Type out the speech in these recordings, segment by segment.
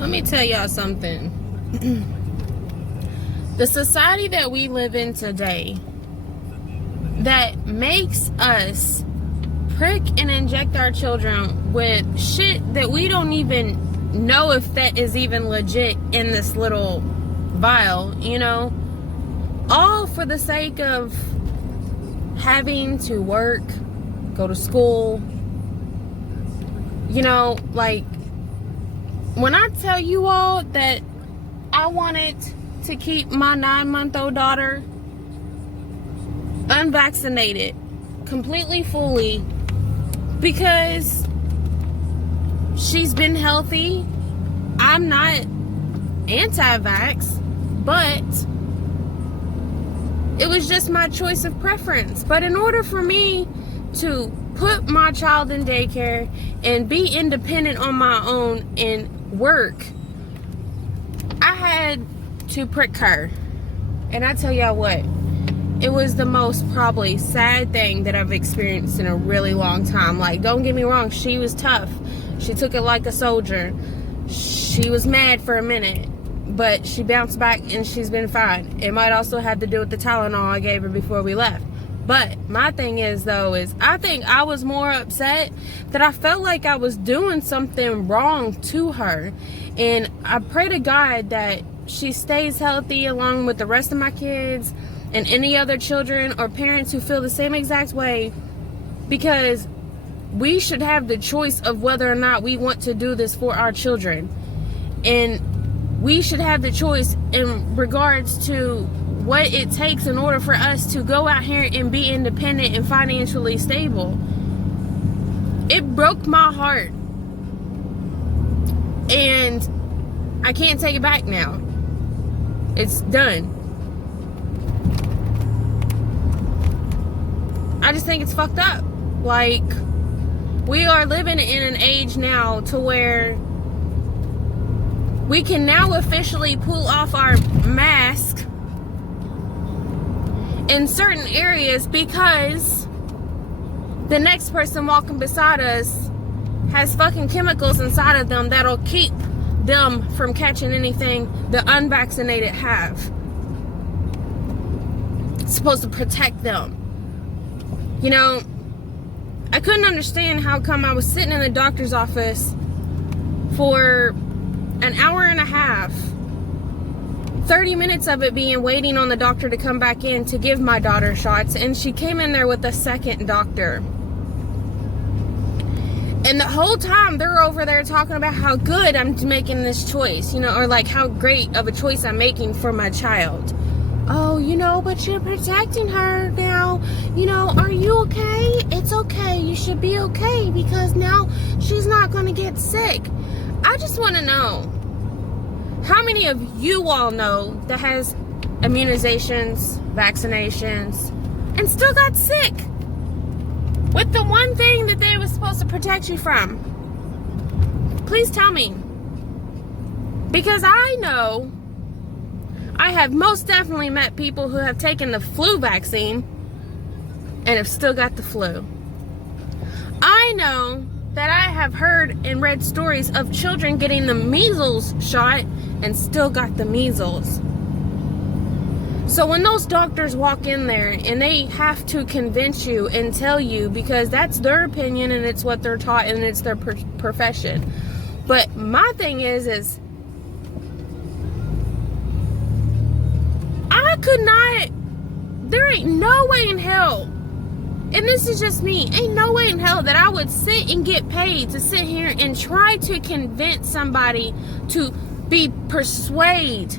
Let me tell y'all something. The society that we live in today that makes us prick and inject our children with shit that we don't even know if that is even legit in this little vial, you know, all for the sake of having to work, go to school, you know, like, when I tell you all that I wanted to keep my 9-month-old daughter unvaccinated, completely, fully, because she's been healthy. I'm not anti-vax, but it was just my choice of preference. But in order for me to put my child in daycare and be independent on my own and work, I had to prick her. And I tell y'all what, it was the most probably sad thing that I've experienced in a really long time. Like, don't get me wrong, she was tough. She took it like a soldier. She was mad for a minute, but she bounced back and she's been fine. It might also have to do with the Tylenol I gave her before we left. But my thing is, though, is I think I was more upset that I felt like I was doing something wrong to her. And I pray to God that she stays healthy along with the rest of my kids and any other children or parents who feel the same exact way, because we should have the choice of whether or not we want to do this for our children. And we should have the choice in regards to what it takes in order for us to go out here and be independent and financially stable. It broke my heart, and I can't take it back now. It's done. I just think it's fucked up. Like, we are living in an age now to where we can now officially pull off our mask in certain areas because the next person walking beside us has fucking chemicals inside of them that'll keep them from catching anything the unvaccinated have. It's supposed to protect them. You know, I couldn't understand how come I was sitting in the doctor's office for an hour and a half, 30 minutes of it being waiting on the doctor to come back in to give my daughter shots, and she came in there with a second doctor. And the whole time they're over there talking about how good I'm making this choice, you know, or like how great of a choice I'm making for my child. Oh, you know, but you're protecting her now. You know, are you okay? It's okay. You should be okay because now she's not going to get sick. I just want to know, how many of you all know that has immunizations, vaccinations, and still got sick with the one thing that they were supposed to protect you from? Please tell me. Because I know I have most definitely met people who have taken the flu vaccine and have still got the flu. I know that I have heard and read stories of children getting the measles shot and still got the measles. So when those doctors walk in there and they have to convince you and tell you, because that's their opinion and it's what they're taught and it's their profession. But my thing is I could not, there ain't no way in hell, and this is just me, ain't no way in hell that I would sit and get paid to sit here and try to convince somebody to be persuaded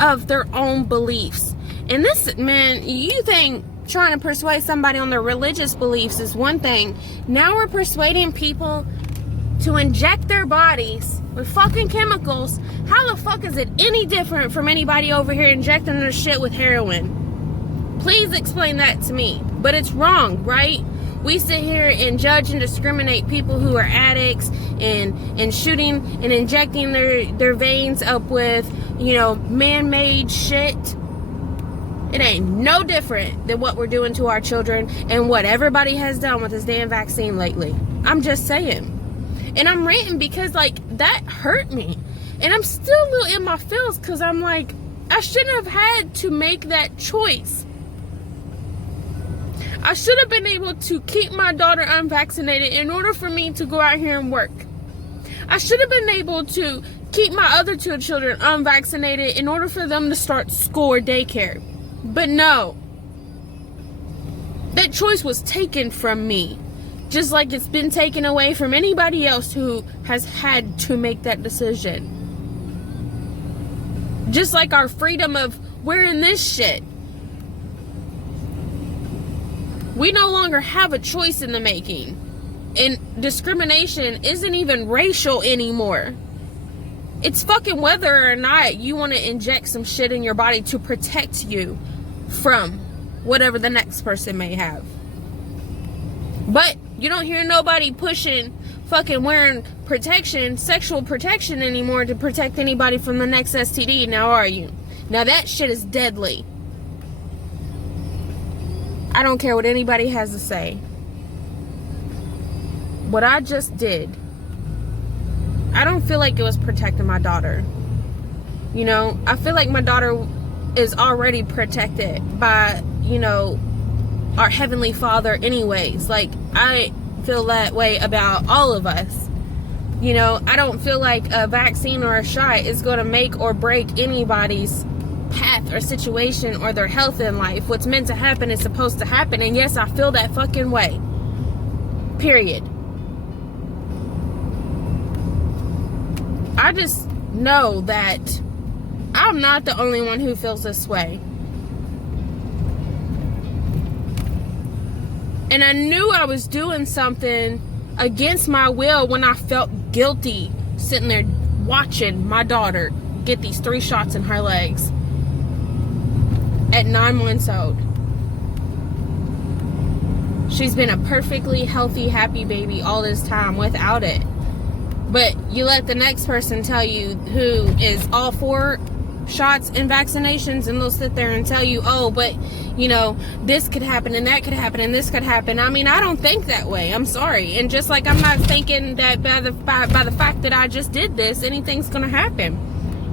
of their own beliefs. And this, man, you think trying to persuade somebody on their religious beliefs is one thing. Now we're persuading people to inject their bodies with fucking chemicals. How the fuck is it any different from anybody over here injecting their shit with heroin? Please explain that to me. But it's wrong, right? We sit here and judge and discriminate people who are addicts and shooting and injecting their veins up with, you know, man-made shit. It ain't no different than what we're doing to our children and what everybody has done with this damn vaccine lately. I'm just saying. And I'm ranting because, like, that hurt me. And I'm still a little in my feels because I'm like, I shouldn't have had to make that choice. I should have been able to keep my daughter unvaccinated in order for me to go out here and work. I should have been able to keep my other 2 children unvaccinated in order for them to start school or daycare. But no. That choice was taken from me. Just like it's been taken away from anybody else who has had to make that decision. Just like our freedom of wearing this shit. We no longer have a choice in the making. And discrimination isn't even racial anymore. It's fucking whether or not you want to inject some shit in your body to protect you from whatever the next person may have. But you don't hear nobody pushing fucking wearing protection, sexual protection anymore to protect anybody from the next STD, now are you? Now that shit is deadly. I don't care what anybody has to say. What I just did, I don't feel like it was protecting my daughter. You know, I feel like my daughter is already protected by, you know, our Heavenly Father anyways. Like, I feel that way about all of us. You know, I don't feel like a vaccine or a shot is going to make or break anybody's path or situation or their health in life. What's meant to happen is supposed to happen. And yes, I feel that fucking way. Period. I just know that I'm not the only one who feels this way. And I knew I was doing something against my will when I felt guilty sitting there watching my daughter get these 3 shots in her legs at 9 months old. She's been a perfectly healthy, happy baby all this time without it. But you let the next person tell you who is all for shots and vaccinations, and they'll sit there and tell you, oh, but, you know, this could happen and that could happen and this could happen. I mean, I don't think that way. I'm sorry. And just like I'm not thinking that by the fact that I just did this, anything's going to happen.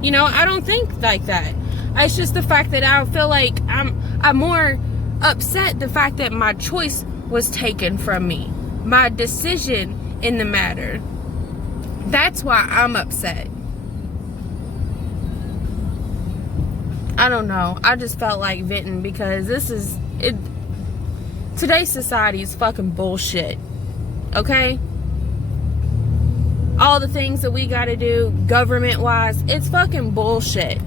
You know, I don't think like that. It's just the fact that I feel like I'm more upset the fact that my choice was taken from me. My decision in the matter. That's why I'm upset. I don't know. I just felt like venting because today's society is fucking bullshit. Okay? All the things that we gotta do government-wise, it's fucking bullshit.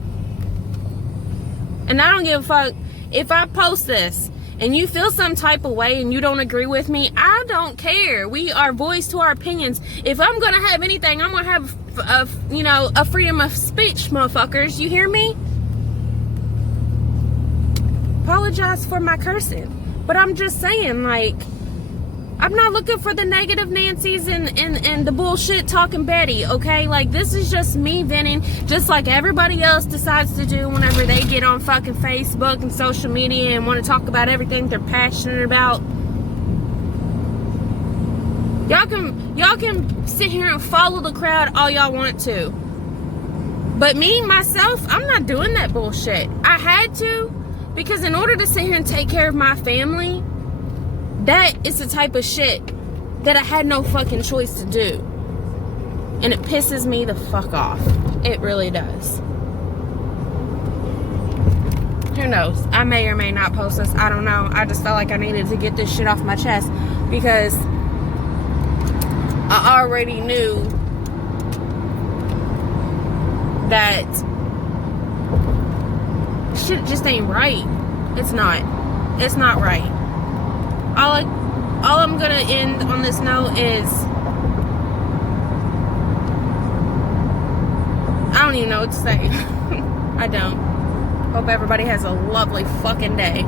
And I don't give a fuck if I post this and you feel some type of way and you don't agree with me. I don't care. We are voice to our opinions. If I'm gonna have anything, I'm gonna have a freedom of speech, motherfuckers. You hear me? Apologize for my cursing, but I'm just saying, like, I'm not looking for the negative Nancy's and the bullshit talking Betty, okay? Like, this is just me venting, just like everybody else decides to do whenever they get on fucking Facebook and social media and want to talk about everything they're passionate about. Y'all can sit here and follow the crowd all y'all want to. But me, myself, I'm not doing that bullshit. I had to, because in order to sit here and take care of my family, that is the type of shit that I had no fucking choice to do. And it pisses me the fuck off. It really does. Who knows? I may or may not post this. I don't know. I just felt like I needed to get this shit off my chest because I already knew that shit just ain't right. It's not. It's not right. All I'm gonna end on this note is I don't even know what to say. I don't. Hope everybody has a lovely fucking day.